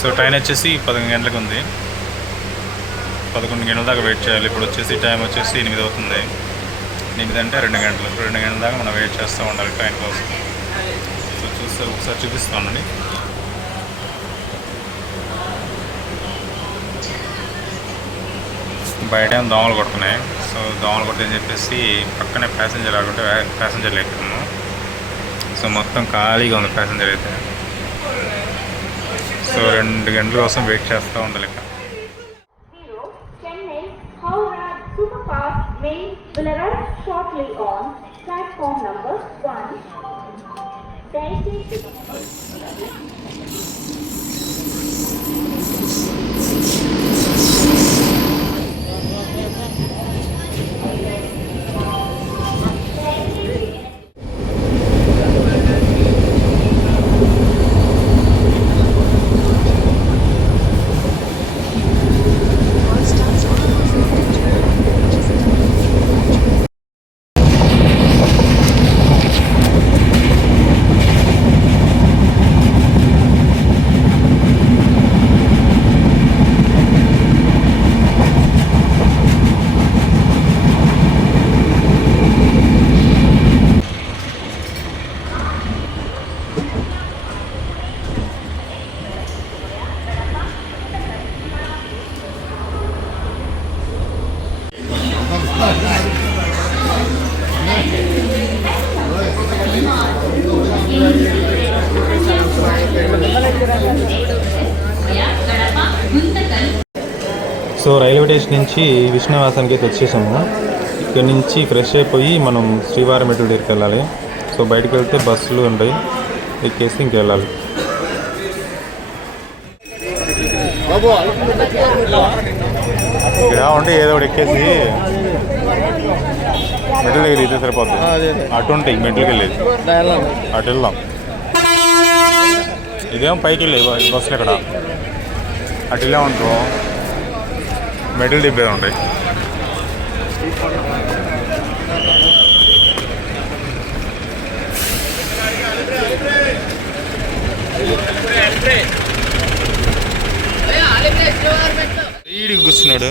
So train వచ్చేసి 11 గంటలకు ఉంది. 11 గంటల దాకా వెయిట్ చేయాలి. ఇప్పుడు వచ్చేసి టైం వచ్చేసి 8 అవుతుంది. 8 అంటే 2 గంటలు. 2 గంటల దాకా మనం వెయిట్ చేస్తూ ఉండాలి ట్రైన్ కోసం. సో చూస్తారు, ఒకసారి చూపిస్తానండి. బయట ఏమో దోమలు కొడుతున్నాయి. సో దోమలు కొట్టని చెప్పేసి పక్కనే ప్యాసింజర్ ఆడుకుంటే ప్యాసింజర్లు ఎక్కుతున్నాము. సో మొత్తం ఖాళీగా ఉంది ప్యాసింజర్ అయితే. సో 2 గంటల కోసం వెయిట్ చేస్తూ ఉండాలి ఇక్కడ. సో రైల్వే స్టేషన్ నుంచి విష్ణువాసానికి అయితే వచ్చేసాము. ఇక్కడ నుంచి ఫ్రెష్ అయిపోయి మనం శ్రీవారం మెట్ల దగ్గరికి వెళ్ళాలి. సో బయటకు వెళ్తే బస్సులు ఉంటాయి, ఎక్కేసి ఇంకెళ్ళాలి. ఇక్కడ ఉంటే ఏదో ఒకటి ఎక్కేసి మెట్ల దగ్గర అయితే సరిపోతుంది. అటు ఉంటాయి మెట్లకి వెళ్ళేది, అటు వెళ్దాం. ఇదేమో పైకి వెళ్ళేది బస్సులు. ఇక్కడ అటు వెళ్ళే ఉంటాం, మెటల్ దిబ్బేది ఉంటాయి. వీడికి కూర్చున్నాడు.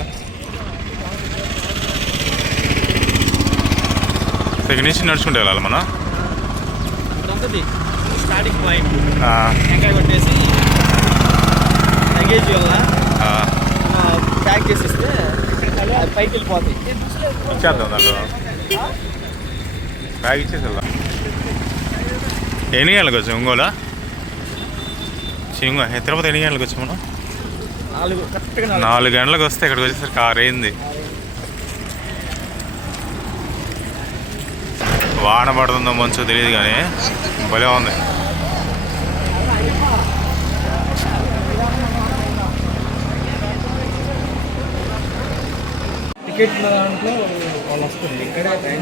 ఇక్కడి నుంచి నడుచుకుంటూ వెళ్ళాలి మనం. స్టార్టింగ్ పాయింట్ కొట్టేసి లగేజ్ వల్ల ప్యాక్ చేసేస్తే పైకి వెళ్ళిపోతాయి. ఇచ్చేద్దాం దాంట్లో బ్యాగ్ ఇచ్చేసి వెళ్దాం. ఎన్ని గంటలకు వచ్చాం ఒంగోలు? తిరుపతి ఎన్ని గంటలకు వచ్చాం మనం? 4 గంటలకు వస్తే ఇక్కడికి వచ్చేసరికి 6 అయింది. వాన పడుతుందో మంచో తెలియదు కానీ భలే ఉంది. టికెట్ దాంట్లో వాళ్ళు వస్తుంది. ఇక్కడే టైం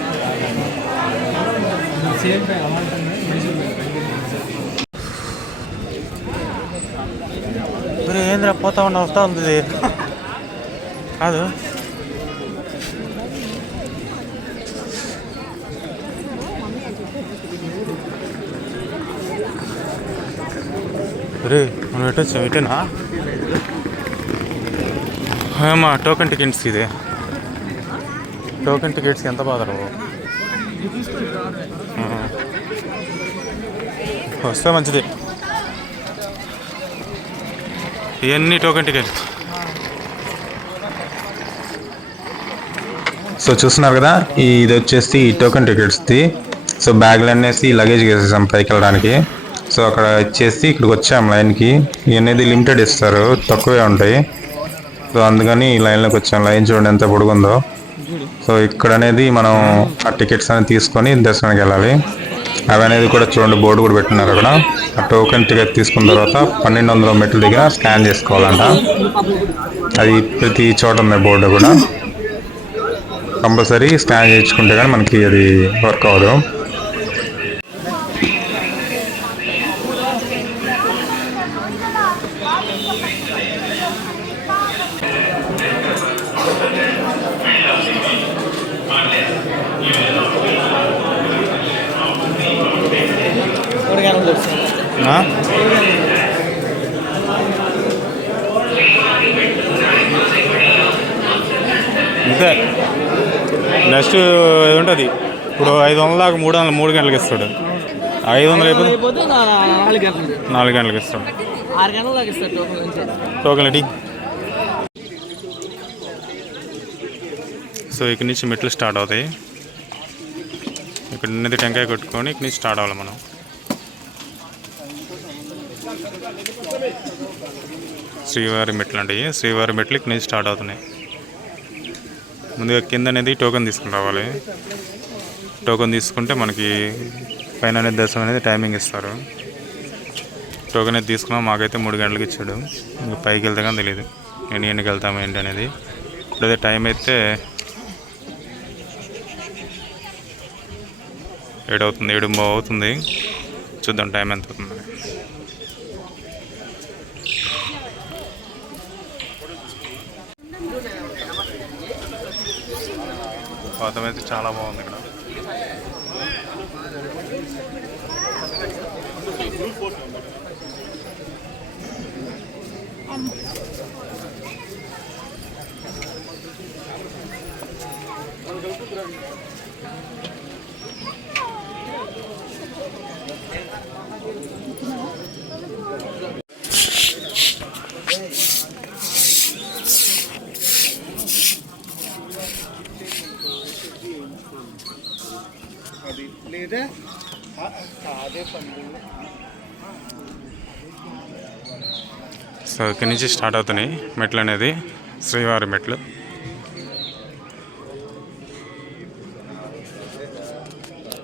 సేమ్ టైం అమౌంట్ మరి ఏంద్రా పోతా ఉన్నా వస్తూ ఉంది కాదు. రే మనం ఎటు వచ్చాం? ఇటేనా? ఏమా టోకెన్ టికెట్స్ ఇది. టోకెన్ టికెట్స్ ఎంత బాధరు వస్తే మంచిది. ఇవన్నీ టోకెన్ టికెట్స్. సో చూస్తున్నారు కదా, ఇది వచ్చేసి టోకెన్ టికెట్స్ది. సో బ్యాగ్లు అనేసి లగేజ్ వేసేసాం పైకి వెళ్ళడానికి. సో అక్కడ ఇచ్చేసి ఇక్కడికి వచ్చాం లైన్కి. ఇవన్నీ లిమిటెడ్ ఇస్తారు, తక్కువే ఉంటాయి. సో అందుకని లైన్లోకి వచ్చాం. లైన్ చూడండి ఎంత పొడుగుందో. సో ఇక్కడ అనేది మనం ఆ టికెట్స్ అనేది తీసుకొని దర్శనానికి వెళ్ళాలి. అవి అనేది కూడా చూడండి, బోర్డు కూడా పెట్టున్నారు అక్కడ. ఆ టోకెన్ టికెట్ తీసుకున్న తర్వాత 1200 మెట్ల దగ్గర స్కాన్ చేసుకోవాలంట. అది ప్రతి చోట ఉంది బోర్డు కూడా. కంపల్సరీ స్కాన్ చేయించుకుంటే కానీ మనకి అది వర్క్ అవ్వదు. అంతే. నెక్స్ట్ ఇది ఉంటుంది, ఇప్పుడు 500 దాకా 3 గంటలకు ఇస్తాడు. 500 అయిపోతే 4 గంటలకు ఇస్తాడు. 6 గంటల దాకా ఇస్తాడు టోకెన్ రెడీ. సో ఇక్కడి నుంచి మెట్లు స్టార్ట్ అవుతాయి. ఇక్కడ ఉన్నది టెంకాయ కొట్టుకొని ఇక్కడి నుంచి స్టార్ట్ అవ్వాలి మనం. శ్రీవారి మెట్లు అండి. శ్రీవారి మెట్లు ఇక్కడి నుంచి స్టార్ట్ అవుతున్నాయి. ముందుగా కింద అనేది టోకెన్ తీసుకుని రావాలి. టోకెన్ తీసుకుంటే మనకి పైన అనేది దర్శనం అనేది టైమింగ్ ఇస్తారు. టోకెన్ అయితే తీసుకున్నాం. మాకైతే 3 గంటలకు ఇచ్చాడు. ఇంకా పైకి వెళ్తే కానీ తెలియదు ఎన్నికి వెళ్తాము ఏంటి అనేది. ఇప్పుడైతే టైం అయితే 7 అవుతుంది, 7:30 అవుతుంది. చూద్దాం టైం ఎంత అవుతుంది. వాతావరణం అయితే చాలా బాగుంది ఇక్కడ. సో ఇక్కడి నుంచి స్టార్ట్ అవుతున్నాయి మెట్లు అనేది, శ్రీవారి మెట్లు.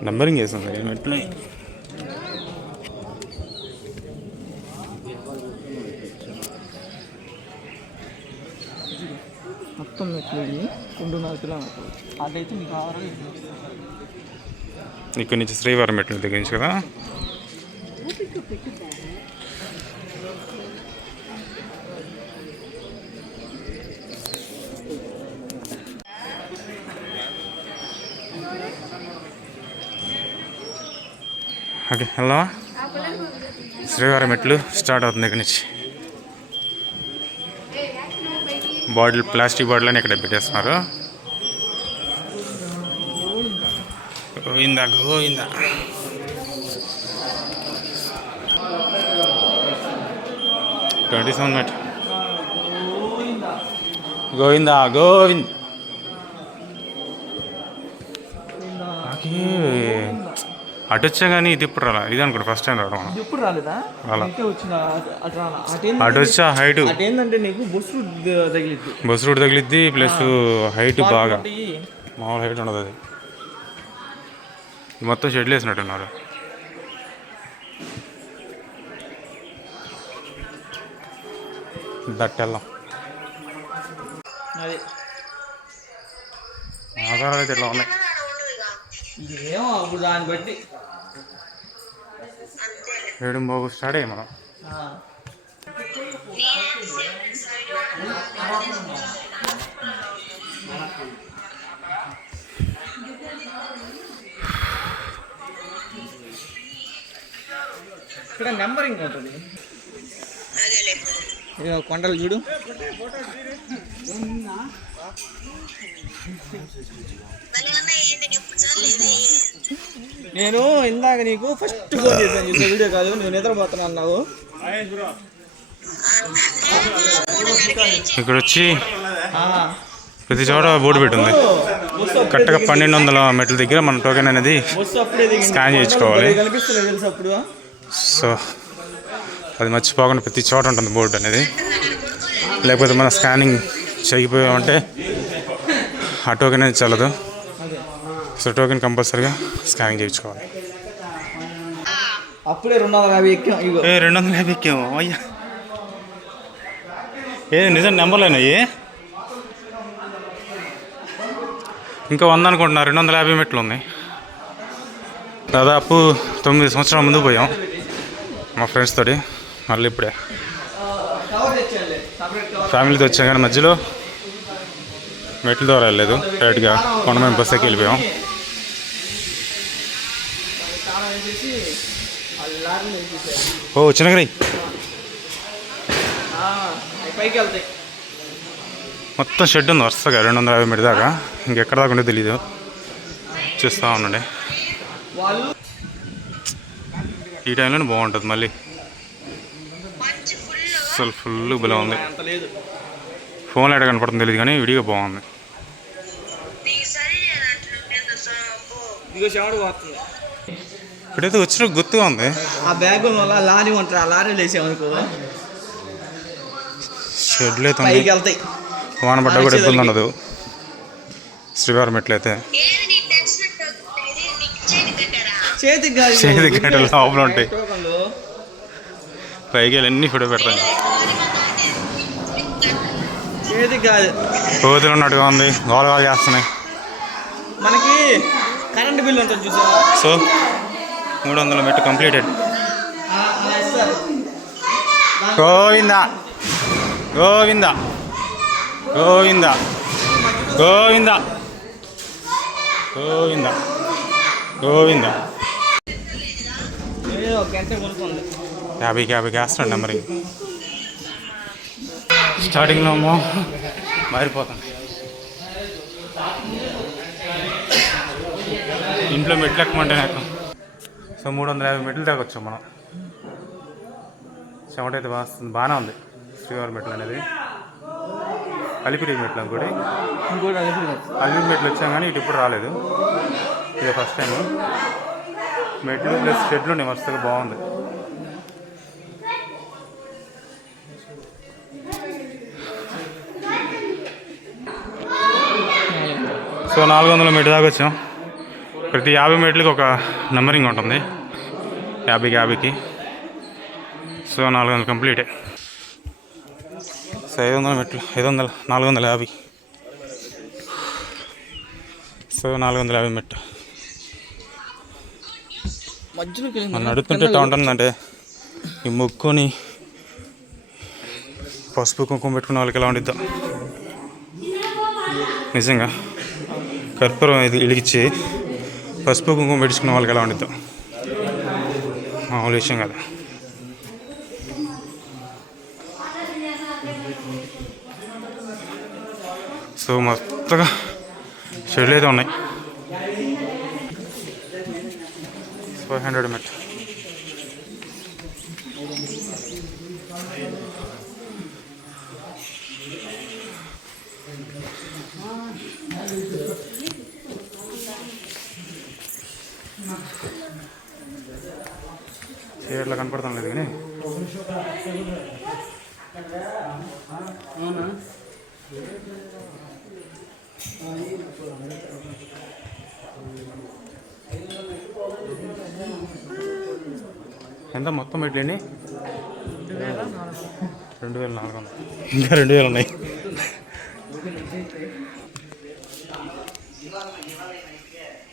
నంబరింగ్ వేసింది మెట్లు. మొత్తం మెట్లు 2.5 కిలోమీటర్లు. అదైతే మీకు కావాలి. ఇక్కడి నుంచి శ్రీవారి మెట్లు దగ్గర నుంచి కదా. ఓకే హలో, శ్రీవారి మెట్లు స్టార్ట్ అవుతుంది ఇక్కడి నుంచి. బాటిల్, ప్లాస్టిక్ బాటిల్ అని ఇక్కడ పెట్టేస్తున్నారు. గోవిందా గోవిందా. $27 గోవిందా గోవింద్. అటు వచ్చా కానీ ఇది ఇప్పుడు రాలా. ఇది అనుకోండి ఫస్ట్ టైం రావడం. ఇప్పుడు రాలేదా? అటు వచ్చా హైట్ ఏంటంటే నీకు బస్ రూట్ తగిలిద్ది, ప్లస్ హైట్ బాగా మామూలు హైట్ ఉండదు. అది మొత్తం షెడ్లు వేసినట్టున్నారు. దట్టెల్లం ఆధారాలు అయితే ఇట్లా ఉన్నాయి. ఏమో అప్పుడు దాన్ని బట్టి 7:30 స్టార్ట్ అయ్యి మనం. ఇక్కడ నెంబరింగ్ ఉంటుంది. కొండలు చూడు. నేను ఇందాక నీకు ఫస్ట్ ఫోన్ చేశాను, చూసే వీడియో కాదు. నేను నిద్రపోతున్నా అన్నావు. ఇక్కడ వచ్చి ప్రతి చోట బోర్డు పెట్టుంది. కరెక్ట్గా 1200 మెట్ల దగ్గర మన టోకెన్ అనేది స్కాన్ చేయించుకోవాలి. సో అది మర్చిపోకుండా ప్రతి చోట ఉంటుంది బోర్డు అనేది. లేకపోతే మనం స్కానింగ్ చేయకపోయామంటే ఆ టోకెన్ అనేది చల్లదు. సో టోకెన్ కంపల్సరీగా స్కానింగ్ చేయించుకోవాలి. అప్పుడే 250 ఎక్కాం. 250 ఎక్కాము అయ్యా. నిజం నెంబర్లేనాయి. ఇంకా 100 అనుకుంటున్నా. 250 మెట్లు ఉన్నాయి. దాదాపు 9 సంవత్సరాల ముందు పోయాం మా ఫ్రెండ్స్ తోటి. మళ్ళీ ఇప్పుడే ఫ్యామిలీతో వచ్చాం, కానీ మధ్యలో మెట్ల ద్వారా వెళ్ళలేదు. డైరెక్ట్గా కొండమీద బస్ ఎక్కి వెళ్ళిపోయాం. ఓ చిన్నగరి పైకి వెళ్తాయి. మొత్తం షెడ్ ఉంది వరుసగా 250 మీటర్ దాకా. ఇంకెక్కడ దాకా ఉంటే తెలీదు, చూస్తూ ఉండండి. ఈ టైంలోనే బాగుంటుంది మళ్ళీ, అసలు ఫుల్ బలం ఉంది. ఫోన్లో ఎక్కడ కనపడుతుంది తెలియదు కానీ వీడియో బాగుంది. ఇప్పుడైతే వచ్చిన గుర్తుగా ఉంది. ఆ బ్యాగ్ వల్ల లారీ ఉంటారు, ఆ లారీలు వేసామనుకో షెడ్లు అయితే ఉంది. వెళ్తాయి. వాన పడ్డా కూడా ఇబ్బంది ఉండదు. శ్రీవారం ఎట్లయితే చేతికి గంటలు లోపల ఉంటాయి. పైకి అన్నీ ఫోటో పెడతాను. కోతులు ఉన్నట్టుగా ఉంది, గోల గోల చేస్తున్నాయి. మనకి కరెంట్ బిల్ ఉంటుంది చూసా. సో 300 మెట్టు కంప్లీటెడ్. గోవిందా గోవిందా గోవిందా గోవిందా గోవిందా గోవిందా. 50 వేస్తున్నాడు నెంబరింగ్. స్టార్టింగ్లో ఏమో మారిపోతుంది. ఇంట్లో మెట్లు ఎక్కమంటే నాకు. సో 350 మెట్లు దాకా వచ్చాం మనం. చెమట అయితే బాగానే ఉంది. శ్రీవారి మెట్లు అనేది అలిపిరి మెట్లు ఇంకోటి అలిపిరి మెట్లు వచ్చాం కానీ ఇటు ఇప్పుడు రాలేదు. ఇదే ఫస్ట్ టైం. మెట్లు ప్లస్ షెడ్లు ఉన్నాయి, మస్తుగా బాగుంది. సో 400 మీటర్ దాకా వచ్చాం. ప్రతి 50 మీటర్లకి ఒక నెంబరింగ్ ఉంటుంది, 50కి. సో 400 కంప్లీటే. సో 500 మెట్లు, 450. సో 450 మెట్టు. మనం నడుతుంటే ఎట్లా ఉంటుందంటే, ఈ ముక్కుని పసుపు కుంకుమ పెట్టుకున్న వాళ్ళకి ఎలా ఉండిద్దాం నిజంగా. కర్పూరం ఇది ఇలిగిచ్చి పసుపు కుంకుమ పెట్టుకున్న వాళ్ళకి ఎలా ఉండిద్దాం, మామూలు విషయం కదా. సో మొత్తగా షెడ్లు అయితే ఉన్నాయి. 500 మెట్లు. చీరలో కనపడతాం లేదు కానీ ఎంత మొత్తం మెట్లేండి? 2400. ఇంకా 2000 ఉన్నాయి.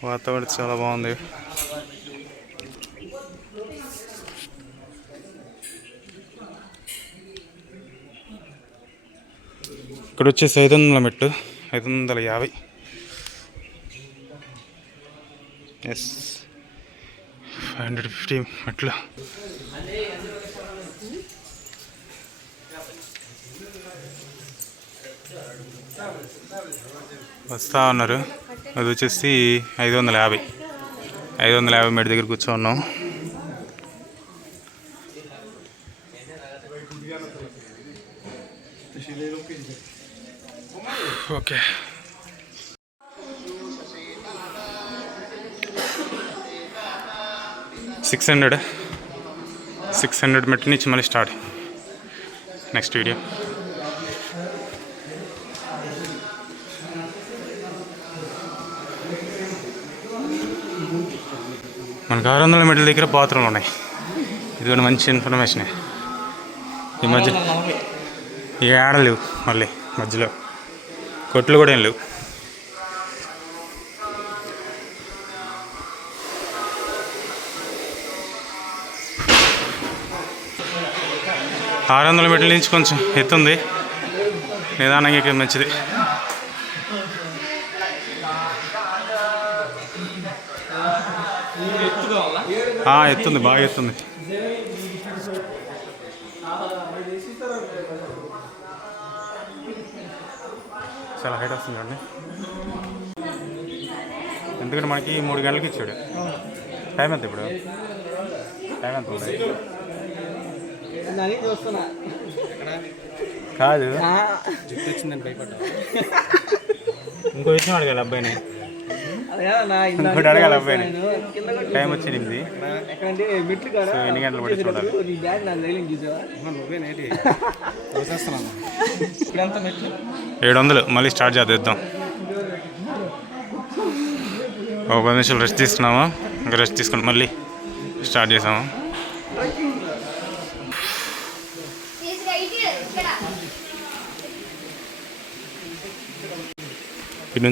వాతావరణం చాలా బాగుంది. ఇక్కడ వచ్చేసి 500 మెట్టు, 550. ఎస్ 550 మెట్లు. వస్తూ ఉన్నారు. అది వచ్చేసి 550 మెట్టు దగ్గర కూర్చోన్నాం. ఓకే, 600 మెట్ల నుంచి మళ్ళీ స్టార్ట్. Next video. మనకు 600 మెట్ల దగ్గర బాత్రూమ్లు ఉన్నాయి. ఇది కూడా మంచి ఇన్ఫర్మేషనే. ఈ మధ్య ఈ ఆడలేవు, మళ్ళీ మధ్యలో కొట్లు కూడా ఏం లేవు. 600 మెట్ల నుంచి కొంచెం ఎత్తుంది, నిదానంగా ఇక్కడ మంచిది. ఎత్తుంది, బాగా ఎత్తుంది. చాలా హైట్ వస్తుంది చూడండి. ఎందుకంటే మనకి 3 గంటలకి ఇచ్చాడు. టైం ఎంత ఇప్పుడు? టైం ఎంత ఉంది? కాదు ఇంకో విషయం అడగాలి అబ్బాయిని, ఇంకోటి అడగాలి అబ్బాయిని. టైం వచ్చి 8. సో ఎన్ని గంటలు పట్టి చూడాలి? 700. మళ్ళీ స్టార్ట్ చేద్దాం. ఒక 10 నిమిషాలు రెస్ట్ తీసుకున్నాము. ఇంకా రెస్ట్ తీసుకుని మళ్ళీ స్టార్ట్ చేసాము. ఇటు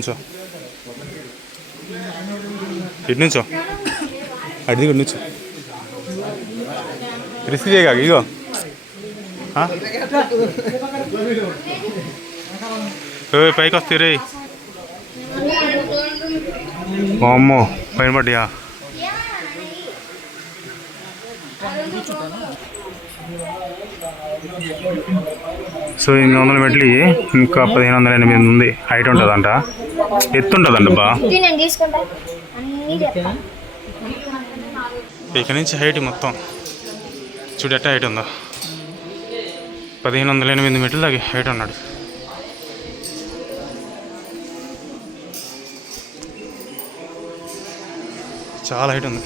నుంచో అడిది ఇటు నుంచో రిసీవ్ చేయగా. ఇగో పైకి వస్తే రే. అమ్మో పైన పడ్డా. సో 800 మెట్లు ఇంకా 1508 ఉంది. హైట్ ఉంటుందంట, ఎత్తు ఉంటుందంట బా. ఇక్కడ నుంచి హైట్ మొత్తం చూడు ఎట్ట హైట్ ఉందో. 1508 మెట్లు దాకా హైట్ ఉన్నాడు. చాలా హైట్ ఉంది.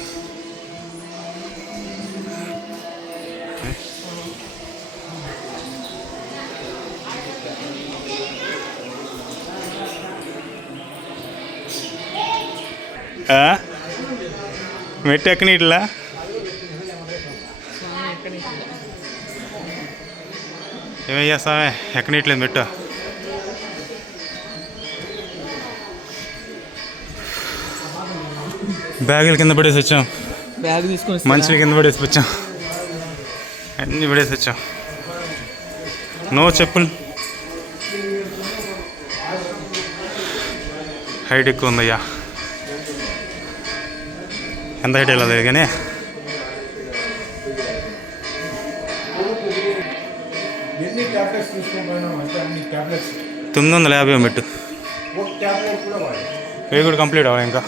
మెట్టు ఎక్కని ఇట్లా ఏమై చేస్తామే, ఎక్కనిట్లేదు మెట్టు. బ్యాగులు కింద పడేసి వచ్చాం, బ్యాగ్ తీసుకొని మనుషులు కింద పడేసి వచ్చాం, అన్నీ పడేసి వచ్చాం. నో చెప్పులు. హైట్ ఎక్కువ ఉందయ్యా. ఎంత హైట్ వెళ్ళదు కానీ 950 మెట్టు. ఇవి కూడా కంప్లీట్ అవ్వాలి ఇంకా.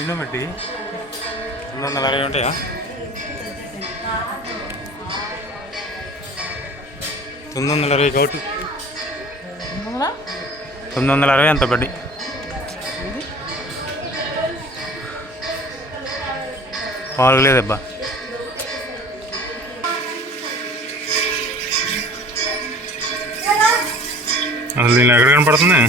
ఎన్నో మెట్టి 960 ఉంటాయా? 960 కాబట్టి 960 ఎంత బడ్డీ. మామూలుగా లేదబ్బా. అసలు దీనిలో ఎక్కడ కనపడుతుంది?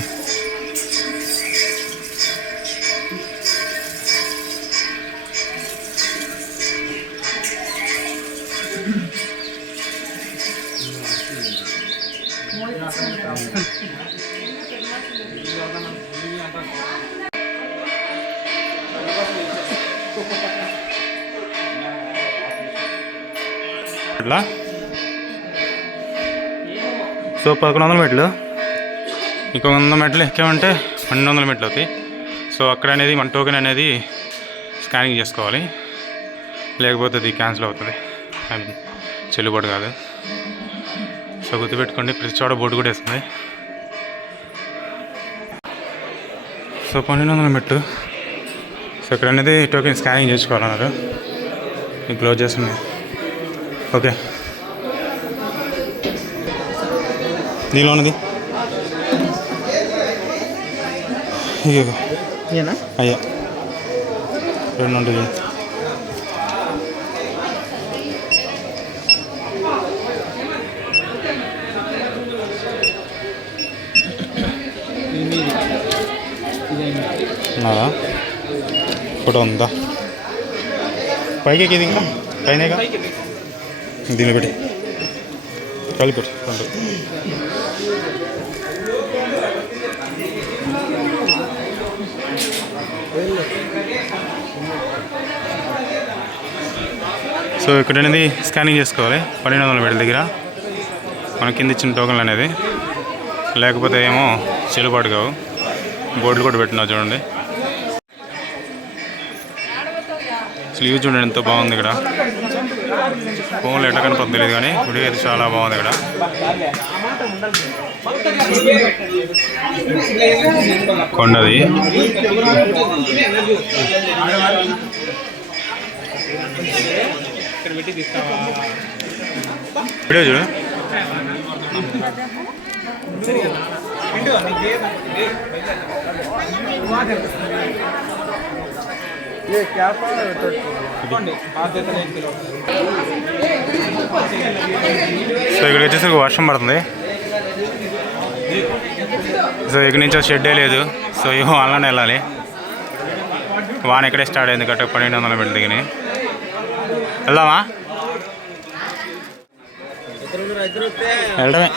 ఇట్లా సో 1100 మెట్లు. ఇంకో 100 మెట్లు ఎక్కామంటే 1200 మెట్లు అవుతాయి. సో అక్కడ అనేది మన టోకెన్ అనేది స్కానింగ్ చేసుకోవాలి, లేకపోతే అది క్యాన్సిల్ అవుతుంది, అది చెల్లుబాటు కాదు. సో గుర్తుపెట్టుకోండి, ప్రతి చోట బోర్డు కూడా వేస్తుంది. సో 1200 మెట్లు. సో ఇక్కడ అనేది టోకెన్ స్కానింగ్ చేసుకోవాలన్నారు. మీకు క్లోజ్ చేస్తున్నాయి. ఓకే, నీలో ఉన్నది అయ్యా 200. నాదా ఫోటో ఉందా? పైకి ఎక్కింది ఇంకా పైన దీన్ని పెట్టి కలిపి 2. సో ఇక్కడ అనేది స్కానింగ్ చేసుకోవాలి 1200 మెట్ల దగ్గర. మన కింద ఇచ్చిన టోకన్లు అనేది, లేకపోతే ఏమో చెల్లుబాటు కావు. బోర్డులు కూడా పెట్టినా చూడండి. అసలు వ్యూ చూడండి ఎంత బాగుంది ఇక్కడ. ఫోన్లో ఎట్లా కనపడదు తెలియదు కానీ గుడి అయితే చాలా బాగుంది ఇక్కడ. కొండది వీడియో చూడు. సో ఇక్కడికి వచ్చేసరికి వర్షం పడుతుంది. సో ఇక్కడ నుంచి షెడ్డే లేదు. సో ఏమో అలానే వెళ్ళాలి. వాన ఇక్కడే స్టార్ట్ అయింది కట్ట 1200 మీటర్ల దిగిని. వెళ్దామా? వెళ్ళడమే.